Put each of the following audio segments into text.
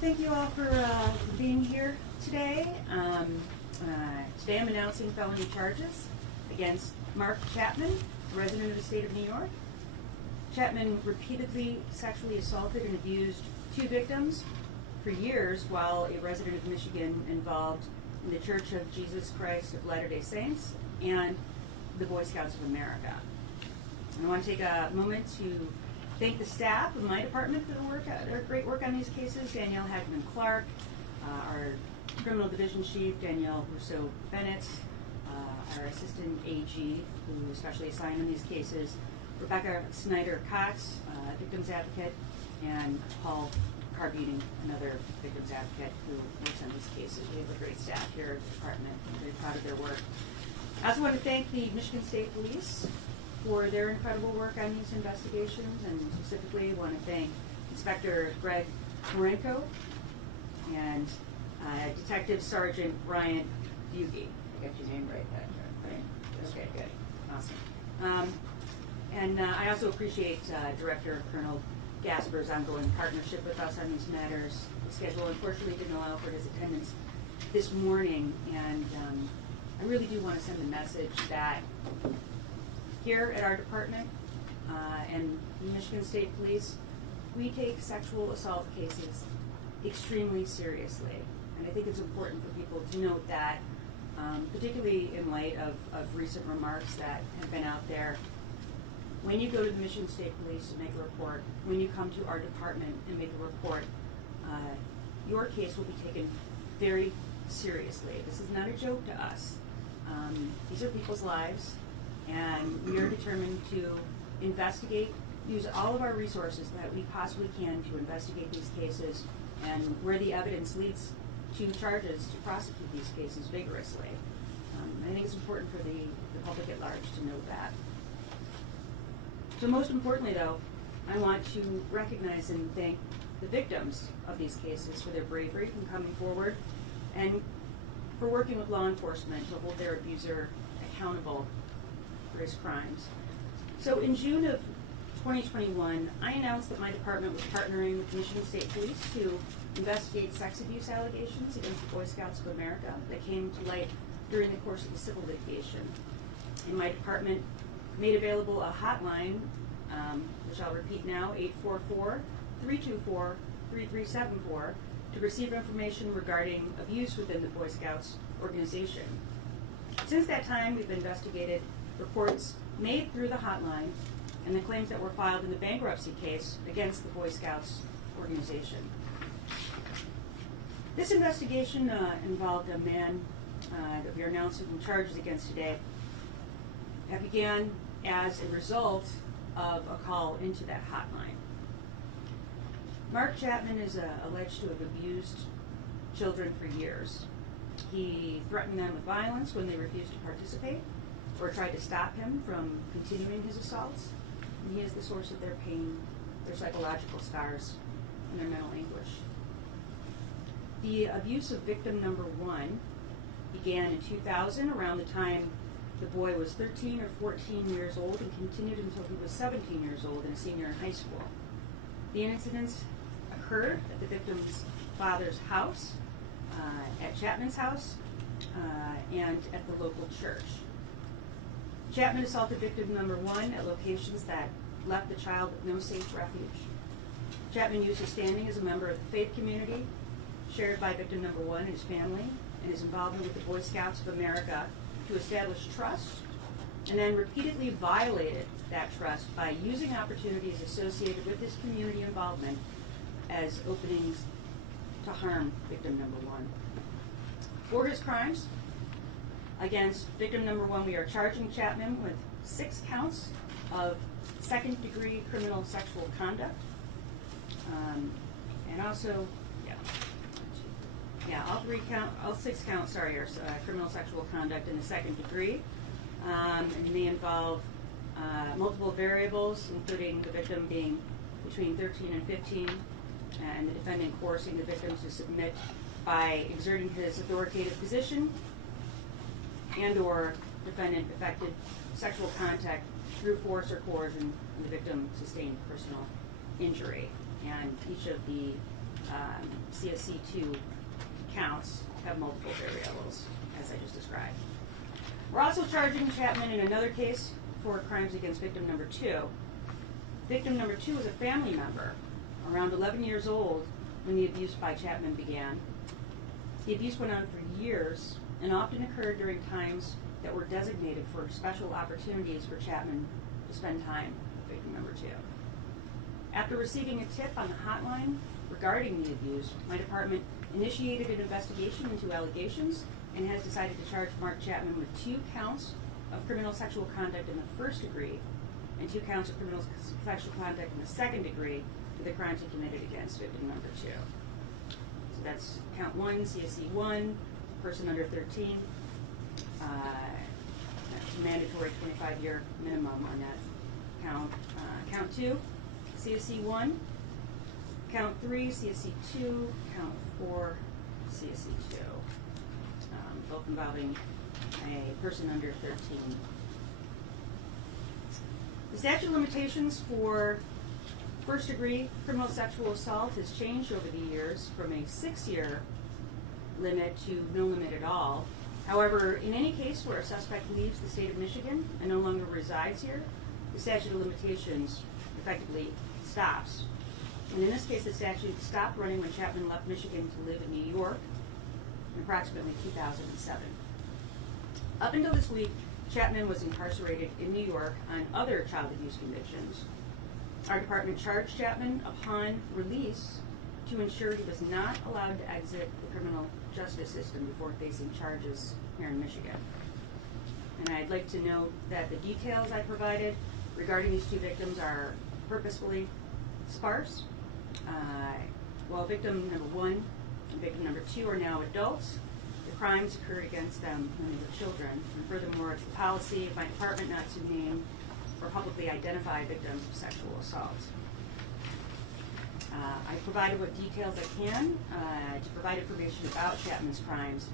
thank you all for being here today. Today I'm announcing felony charges against Mark Chapman, a resident of the state of New York. Chapman repeatedly sexually assaulted and abused 2 victims for years while a resident of Michigan involved in the Church of Jesus Christ of Latter-day Saints and the Boy Scouts of America. And I want to take a moment to thank the staff of my department for their great work on these cases. Danielle Hagman-Clark, our criminal division chief, Danielle Rousseau-Bennett, our assistant AG, who is specially assigned on these cases, Rebecca Snyder-Cox, victims advocate, and Paul Carbuting, another victims advocate who works on these cases. We have a great staff here at the department. I'm very proud of their work. I also want to thank the Michigan State Police for their incredible work on these investigations, and specifically want to thank Inspector Greg Marenko and Detective Sergeant Ryan Bugie. I got your name right there, right? Okay, good. Awesome. And I also appreciate Director Colonel Gasper's ongoing partnership with us on these matters. The schedule unfortunately didn't allow for his attendance this morning, and I really do want to send a message that here at our department and Michigan State Police, we take sexual assault cases extremely seriously. And I think it's important for people to note that, particularly in light of recent remarks that have been out there. When you go to the Michigan State Police to make a report, when you come to our department and make a report, your case will be taken very seriously. This is not a joke to us. These are people's lives, and we are determined to investigate, use all of our resources that we possibly can to investigate these cases, and where the evidence leads to charges, to prosecute these cases vigorously. I think it's important for the public at large to know that. So most importantly, though, I want to recognize and thank the victims of these cases for their bravery in coming forward and for working with law enforcement to hold their abuser accountable for his crimes. So in June of 2021, I announced that my department was partnering with Michigan State Police to investigate sex abuse allegations against the Boy Scouts of America that came to light during the course of the civil litigation. And my department made available a hotline, which I'll repeat now, 844-324-3374, to receive information regarding abuse within the Boy Scouts organization. Since that time, we've investigated reports made through the hotline and the claims that were filed in the bankruptcy case against the Boy Scouts organization. This investigation involved a man that we are announcing charges against today that began as a result of a call into that hotline. Mark Chapman is alleged to have abused children for years. He threatened them with violence when they refused to participate or tried to stop him from continuing his assaults. And he is the source of their pain, their psychological scars, and their mental anguish. The abuse of victim number 1 began in 2000, around the time the boy was 13 or 14 years old, and continued until he was 17 years old and a senior in high school. The incidents occurred at the victim's father's house, at Chapman's house, and at the local church. Chapman assaulted victim number 1 at locations that left the child with no safe refuge. Chapman used his standing as a member of the faith community, shared by victim number 1 and his family, and his involvement with the Boy Scouts of America to establish trust, and then repeatedly violated that trust by using opportunities associated with this community involvement as openings to harm victim number 1. For his crimes against victim number 1, we are charging Chapman with 6 counts of second-degree criminal sexual conduct, and also, all 6 counts are criminal sexual conduct in the second degree, and they involve multiple variables, including the victim being between 13 and 15, and the defendant coercing the victims to submit by exerting his authoritative position, and/or defendant effected sexual contact through force or coercion, and the victim sustained personal injury. And each of the CSC2 counts have multiple variables, as I just described. We're also charging Chapman in another case for crimes against victim number 2. Victim number 2 was a family member, around 11 years old when the abuse by Chapman began. The abuse went on for years and often occurred during times that were designated for special opportunities for Chapman to spend time with victim number 2. After receiving a tip on the hotline regarding the abuse, my department initiated an investigation into allegations and has decided to charge Mark Chapman with 2 counts of criminal sexual conduct in the first degree and 2 counts of criminal sexual conduct in the second degree for the crimes he committed against victim number 2. So that's count 1, CSC 1, person under 13. That's a mandatory 25-year minimum on that count. Count 2, CSC 1. Count 3, CSC 2. Count 4, CSC 2. Both involving a person under 13. The statute of limitations for first-degree criminal sexual assault has changed over the years from a 6-year limit to no limit at all. However, in any case where a suspect leaves the state of Michigan and no longer resides here, the statute of limitations effectively stops. And in this case, the statute stopped running when Chapman left Michigan to live in New York in approximately 2007. Up until this week, Chapman was incarcerated in New York on other child abuse convictions. Our department charged Chapman upon release to ensure he was not allowed to exit the criminal justice system before facing charges here in Michigan. And I'd like to note that the details I provided regarding these 2 victims are purposefully sparse. While victim number 1 and victim number 2 are now adults, the crimes occurred against them when they were children. And furthermore, it's the policy of my department not to name or publicly identify victims of sexual assault. I provided what details I can to provide information about Chapman's crimes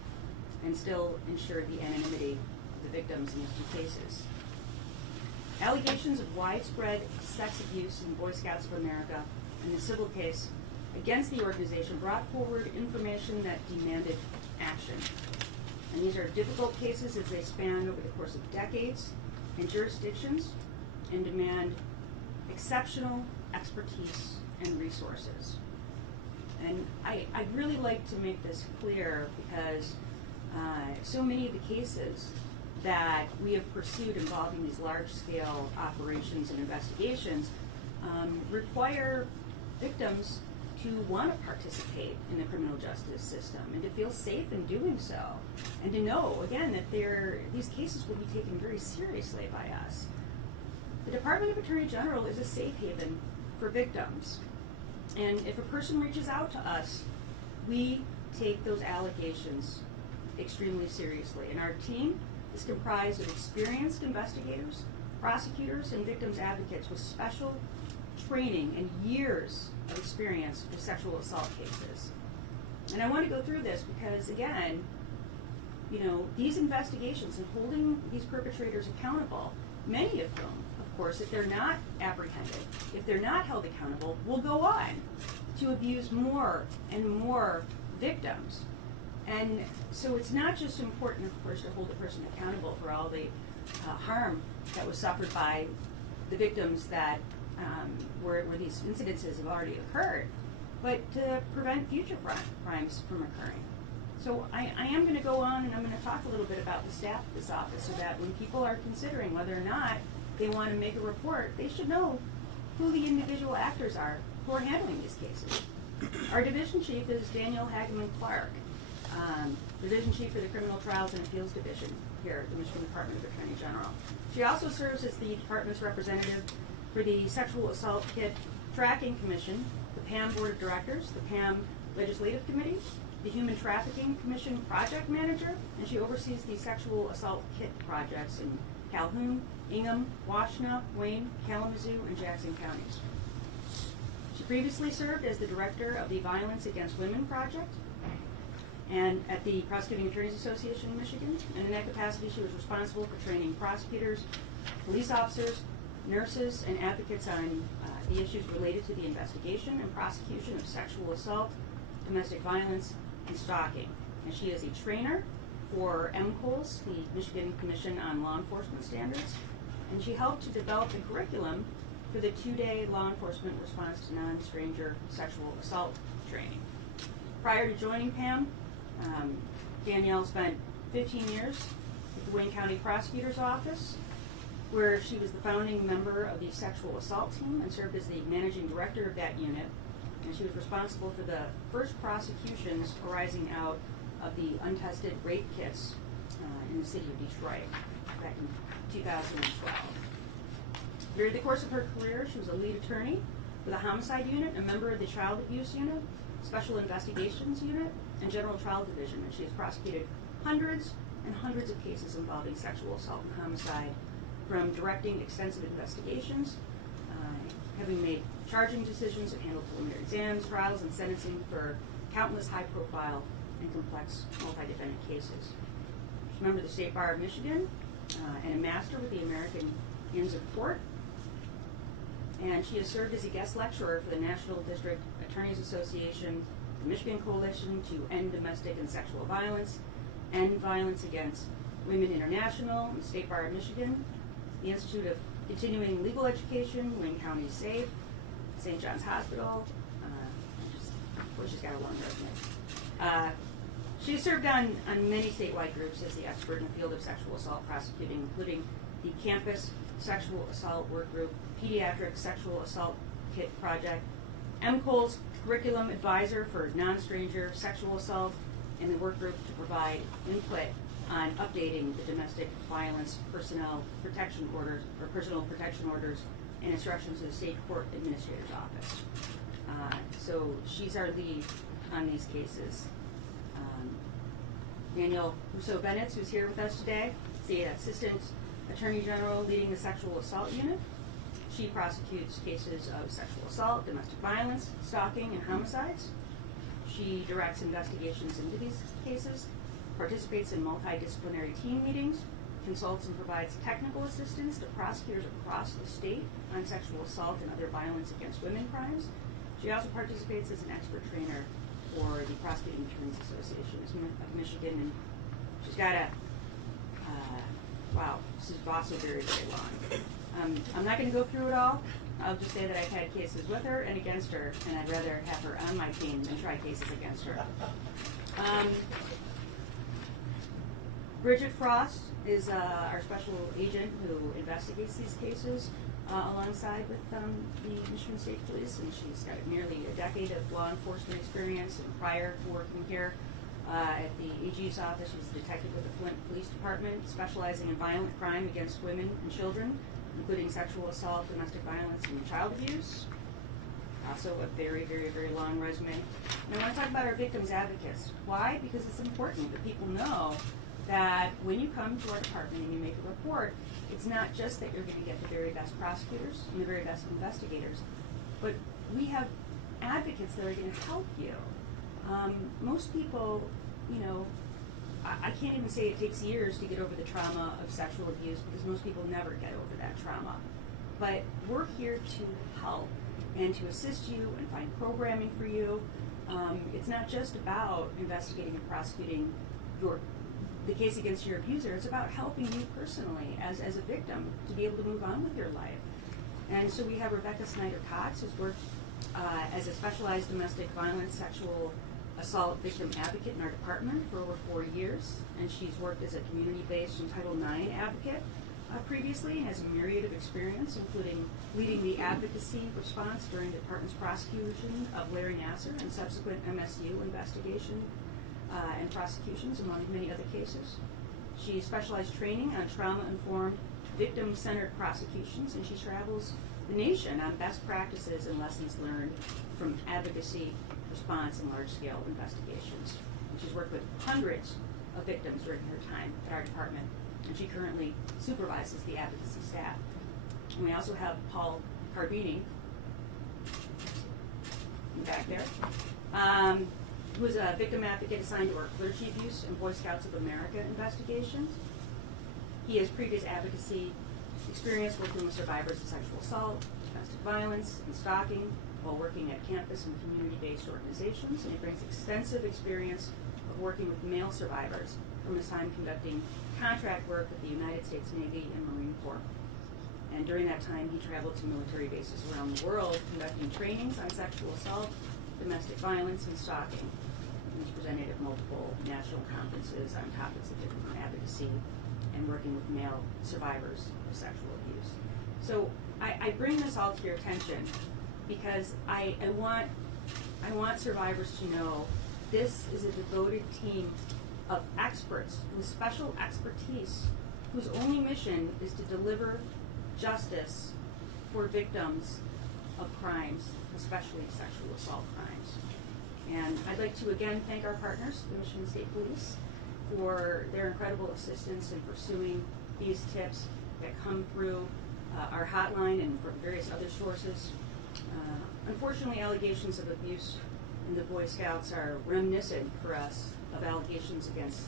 and still ensure the anonymity of the victims in these 2 cases. Allegations of widespread sex abuse in Boy Scouts of America in the civil case against the organization brought forward information that demanded action. And these are difficult cases as they span over the course of decades and jurisdictions and demand exceptional expertise and resources. And I'd really like to make this clear because so many of the cases that we have pursued involving these large-scale operations and investigations require victims to want to participate in the criminal justice system and to feel safe in doing so, and to know, again, that these cases will be taken very seriously by us. The Department of Attorney General is a safe haven for victims, and if a person reaches out to us, we take those allegations extremely seriously. And our team is comprised of experienced investigators, prosecutors, and victims advocates with special training and years of experience with sexual assault cases. And I want to go through this because, again, these investigations and holding these perpetrators accountable, many of them, of course, if they're not apprehended, if they're not held accountable, will go on to abuse more and more victims. And so it's not just important, of course, to hold the person accountable for all the harm that was suffered by the victims that where these incidences have already occurred, but to prevent future crimes from occurring. So I am going to go on and I'm going to talk a little bit about the staff of this office so that when people are considering whether or not they want to make a report, they should know who the individual actors are who are handling these cases. Our division chief is Danielle Hageman Clark, division chief for the Criminal Trials and Appeals Division here at the Michigan Department of Attorney General. She also serves as the department's representative for the Sexual Assault Kit Tracking Commission, the PAM Board of Directors, the PAM Legislative Committee, the Human Trafficking Commission Project Manager, and she oversees the sexual assault kit projects in Calhoun, Ingham, Washtenaw, Wayne, Kalamazoo, and Jackson counties. She previously served as the director of the Violence Against Women Project and at the Prosecuting Attorneys Association in Michigan. And in that capacity, she was responsible for training prosecutors, police officers, nurses, and advocates on the issues related to the investigation and prosecution of sexual assault domestic violence, and stalking. And she is a trainer for MCOLS, the Michigan Commission on Law Enforcement Standards, and she helped to develop the curriculum for the 2-day law enforcement response to non-stranger sexual assault training. Prior to joining PAM, Danielle spent 15 years at the Wayne County Prosecutor's Office, where she was the founding member of the sexual assault team and served as the managing director of that unit. And she was responsible for the first prosecutions arising out of the untested rape kits in the city of Detroit back in 2012. During the course of her career, she was a lead attorney for the homicide unit, a member of the child abuse unit, special investigations unit, and general trial division. And she has prosecuted hundreds and hundreds of cases involving sexual assault and homicide, from directing extensive investigations, having made charging decisions, and handled preliminary exams, trials, and sentencing for countless high-profile and complex multi-defendant cases. She's a member of the State Bar of Michigan and a master with the American Inns of Court. And she has served as a guest lecturer for the National District Attorneys Association, the Michigan Coalition to End Domestic and Sexual Violence, and Violence Against Women International, the State Bar of Michigan, the Institute of Continuing Legal Education, Wayne County SAFE, St. John's Hospital. She's got a long resume. She has served on many statewide groups as the expert in the field of sexual assault prosecuting, including the Campus Sexual Assault Work Group, Pediatric Sexual Assault Kit Project, MCOL's Curriculum Advisor for Non-Stranger Sexual Assault, and the work group to provide input on updating the domestic violence personal protection orders and instructions of the state court administrator's office. So she's our lead on these cases. Danielle Rousseau-Bennett, who's here with us today, is the Assistant Attorney General leading the Sexual Assault Unit. She prosecutes cases of sexual assault, domestic violence, stalking, and homicides. She directs investigations into these cases, participates in multidisciplinary team meetings, consults and provides technical assistance to prosecutors across the state on sexual assault and other violence against women crimes. She also participates as an expert trainer for the Prosecuting Attorneys Association of Michigan, and she's got a, wow, this is also very, very long. I'm not going to go through it all. I'll just say that I've had cases with her and against her, and I'd rather have her on my team than try cases against her. Bridget Frost is our special agent who investigates these cases alongside with the Michigan State Police, and she's got nearly a decade of law enforcement experience, and prior to working here at the AG's office, she's a detective with the Flint Police Department, specializing in violent crime against women and children, including sexual assault, domestic violence, and child abuse. Also a very, very, very long resume. And I want to talk about our victims advocates. Why? Because it's important that people know that when you come to our department and you make a report, it's not just that you're going to get the very best prosecutors and the very best investigators, but we have advocates that are going to help you. Most people, I can't even say it takes years to get over the trauma of sexual abuse, because most people never get over that trauma. But we're here to help and to assist you and find programming for you. It's not just about investigating and prosecuting the case against your abuser. It's about helping you personally as a victim to be able to move on with your life. And so we have Rebecca Snyder-Cox, who's worked as a specialized domestic violence sexual assault victim advocate in our department for over 4 years, and she's worked as a community-based Title IX advocate previously, and has a myriad of experience, including leading the advocacy response during the department's prosecution of Larry Nasser and subsequent MSU investigation and prosecutions, among many other cases. She specialized training on trauma-informed, victim-centered prosecutions, and she travels the nation on best practices and lessons learned from advocacy, response, and large-scale investigations. And she's worked with hundreds of victims during her time at our department, and she currently supervises the advocacy staff. And we also have Paul Carbini, back there, who is a victim advocate assigned to our clergy abuse and Boy Scouts of America investigations. He has previous advocacy experience working with survivors of sexual assault, domestic violence, and stalking, while working at campus and community-based organizations, and he brings extensive experience of working with male survivors from his time conducting contract work with the United States Navy and Marine Corps. And during that time, he traveled to military bases around the world, conducting trainings on sexual assault, domestic violence, and stalking. He was presented at multiple national conferences on topics of victim advocacy and working with male survivors of sexual abuse. So I bring this all to your attention because I want survivors to know this is a devoted team of experts with special expertise whose only mission is to deliver justice for victims of crimes, especially sexual assault crimes. And I'd like to again thank our partners, the Michigan State Police, for their incredible assistance in pursuing these tips that come through our hotline and from various other sources. Unfortunately, allegations of abuse in the Boy Scouts are reminiscent for us of allegations against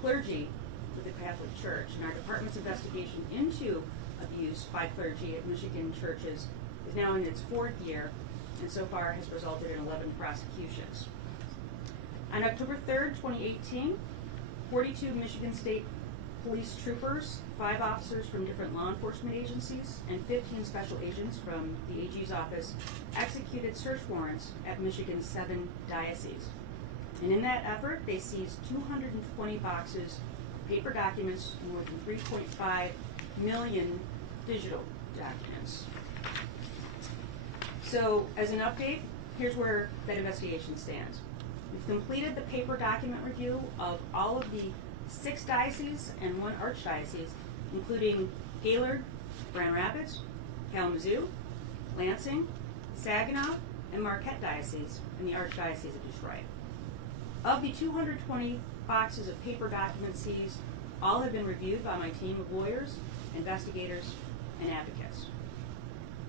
clergy with the Catholic Church. And our department's investigation into abuse by clergy at Michigan churches is now in its 4th year, and so far has resulted in 11 prosecutions. On October 3rd, 2018, 42 Michigan State Police troopers, 5 officers from different law enforcement agencies, and 15 special agents from the AG's office executed search warrants at Michigan's 7 dioceses. And in that effort, they seized 220 boxes of paper documents and more than 3.5 million digital documents. So, as an update, here's where that investigation stands. We've completed the paper document review of all of the 6 dioceses and 1 archdiocese, including Gaylord, Grand Rapids, Kalamazoo, Lansing, Saginaw, and Marquette dioceses, and the Archdiocese of Detroit. Of the 220 boxes of paper documents seized, all have been reviewed by my team of lawyers, investigators, and advocates.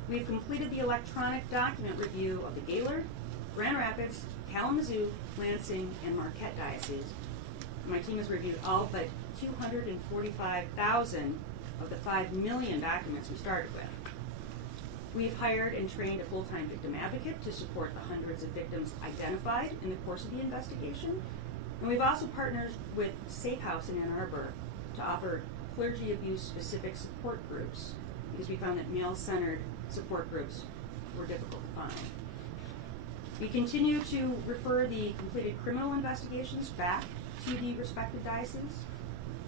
We've completed the electronic document review of the Gaylord, Grand Rapids, Kalamazoo, Lansing, and Marquette dioceses. My team has reviewed all but 245,000 of the 5 million documents we started with. We've hired and trained a full-time victim advocate to support the hundreds of victims identified in the course of the investigation. And we've also partnered with Safe House in Ann Arbor to offer clergy abuse-specific support groups because we found that male-centered support groups were difficult to find. We continue to refer the completed criminal investigations back to the respective dioceses,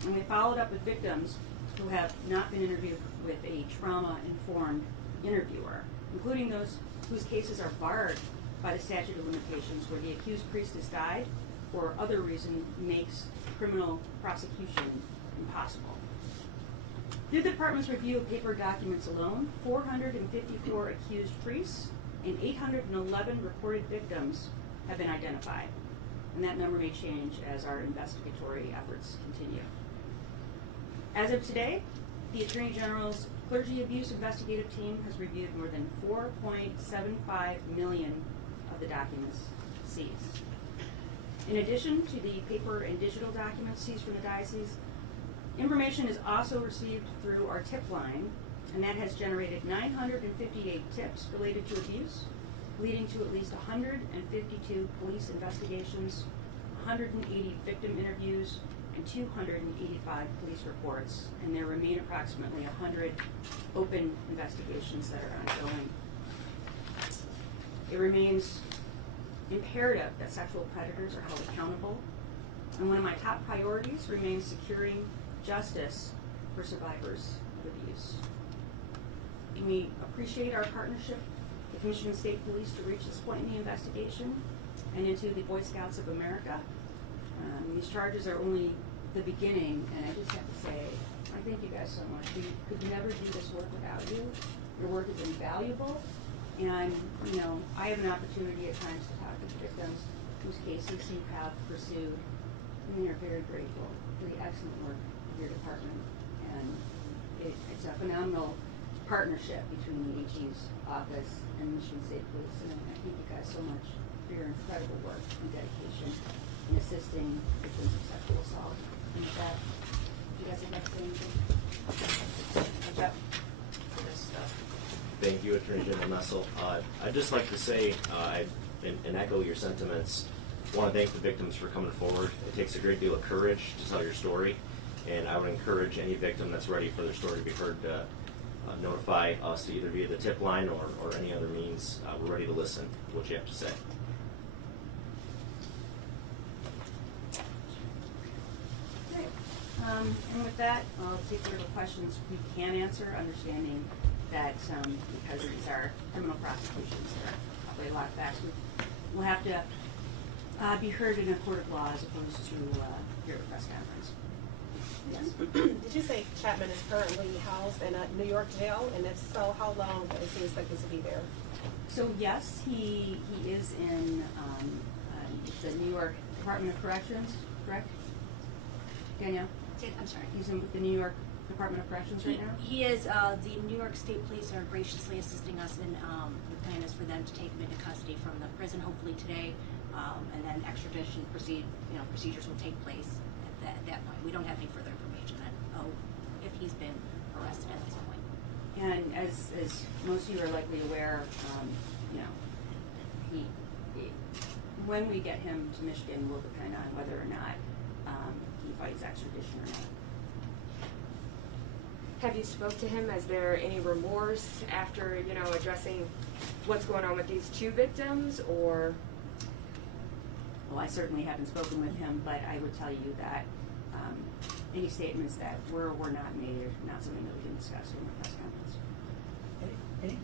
and we followed up with victims who have not been interviewed with a trauma-informed interviewer, including those whose cases are barred by the statute of limitations where the accused priest has died or other reason makes criminal prosecution impossible. Through the department's review of paper documents alone, 454 accused priests and 811 reported victims have been identified. And that number may change as our investigatory efforts continue. As of today, the Attorney General's Clergy Abuse Investigative Team has reviewed more than 4.75 million of the documents seized. In addition to the paper and digital documents seized from the diocese, information is also received through our tip line, and that has generated 958 tips related to abuse, leading to at least 152 police investigations, 180 victim interviews, and 285 police reports, and there remain approximately 100 open investigations that are ongoing. It remains imperative that sexual predators are held accountable, and one of my top priorities remains securing justice for survivors of abuse. We appreciate our partnership with Michigan State Police to reach this point in the investigation and into the Boy Scouts of America. These charges are only the beginning, and I just have to say, I thank you guys so much. We could never do this work without you. Your work is invaluable, and I have an opportunity at times to talk with victims whose cases you have pursued, and they are very grateful for the excellent work of your department. And it's a phenomenal partnership between the AG's office and Michigan State Police, and I thank you guys so much for your incredible work and dedication in assisting victims of sexual assault. And with that, you guys would like to say anything? Thank you, Attorney General Nessel. I'd just like to say, and echo your sentiments, I want to thank the victims for coming forward. It takes a great deal of courage to tell your story, and I would encourage any victim that's ready for their story to be heard to notify us either via the tip line or any other means. We're ready to listen to what you have to say. And with that, I'll take whatever questions we can answer, understanding that because these are criminal prosecutions, there are probably a lot of facts will have to be heard in a court of law as opposed to here at a press conference. Yes. Did you say Chapman is currently housed in a New York jail? And if so, how long is he expected to be there? So yes, he is in the New York Department of Corrections, correct? Danielle? I'm sorry. He's in the New York Department of Corrections right now? He is. The New York State Police are graciously assisting us in the plan is for them to take him into custody from the prison hopefully today, and then extradition procedures will take place at that point. We don't have any further information on if he's been arrested at this point. And as most of you are likely aware, he when we get him to Michigan will depend on whether or not he fights extradition or not. Have you spoke to him? Is there any remorse after, addressing what's going on with these two victims, or? Well, I certainly haven't spoken with him, but I would tell you that any statements that were or were not made are not something that we can discuss in the press conference. Any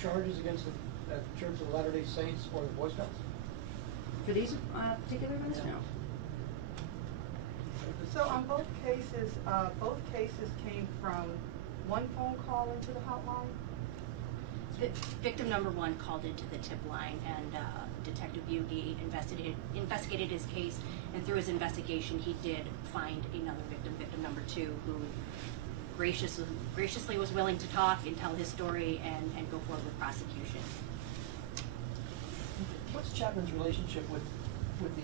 charges against the Church of Latter-day Saints or the Boy Scouts? For these particular ones, Yeah. no. So on both cases came from one phone call into the hotline? Victim number one called into the tip line, and Detective Bugie investigated his case, and through his investigation, he did find another victim number two, who graciously was willing to talk and tell his story and go forward with prosecution. What's Chapman's relationship with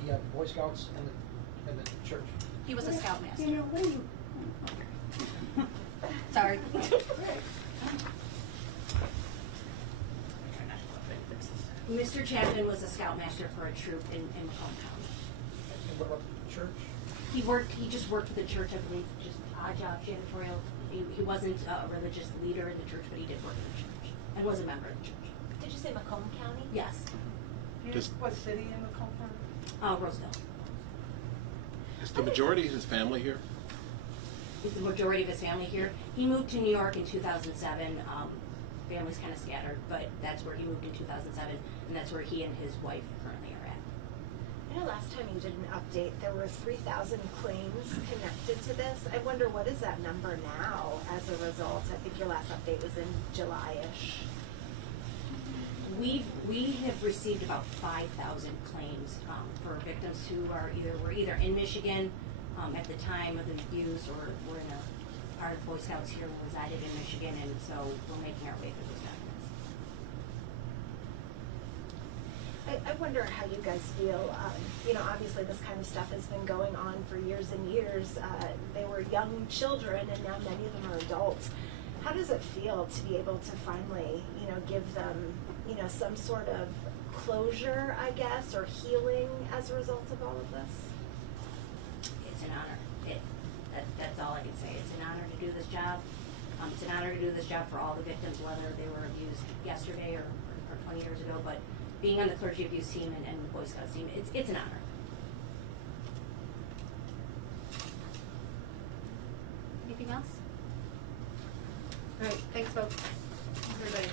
the Boy Scouts and the church? He was a scoutmaster. What are you? Sorry. Mr. Chapman was a scoutmaster for a troop in Macomb County. And what about the church? He just worked for the church, I believe, just odd job, janitorial. He wasn't a religious leader in the church, but he did work in the church and was a member of the church. Did you say Macomb County? Yes. What city in Macomb County? Roseville. Is the majority of his family here? Is the majority of his family here? He moved to New York in 2007. Family's kind of scattered, but that's where he moved in 2007, and that's where he and his wife currently are at. I know last time you did an update, there were 3,000 claims connected to this. I wonder, what is that number now as a result? I think your last update was in July-ish. We have received about 5,000 claims for victims who were either in Michigan at the time of the abuse, or were in our Boy Scouts here resided in Michigan, and so we're making our way through those documents. I wonder how you guys feel. Obviously this kind of stuff has been going on for years and years. They were young children, and now many of them are adults. How does it feel to be able to finally, give them, some sort of closure, I guess, or healing as a result of all of this? It's an honor. That's all I can say. It's an honor to do this job. It's an honor to do this job for all the victims, whether they were abused yesterday or 20 years ago. But being on the clergy abuse team and the Boy Scouts team, it's an honor. Anything else? All right, thanks, folks. Everybody.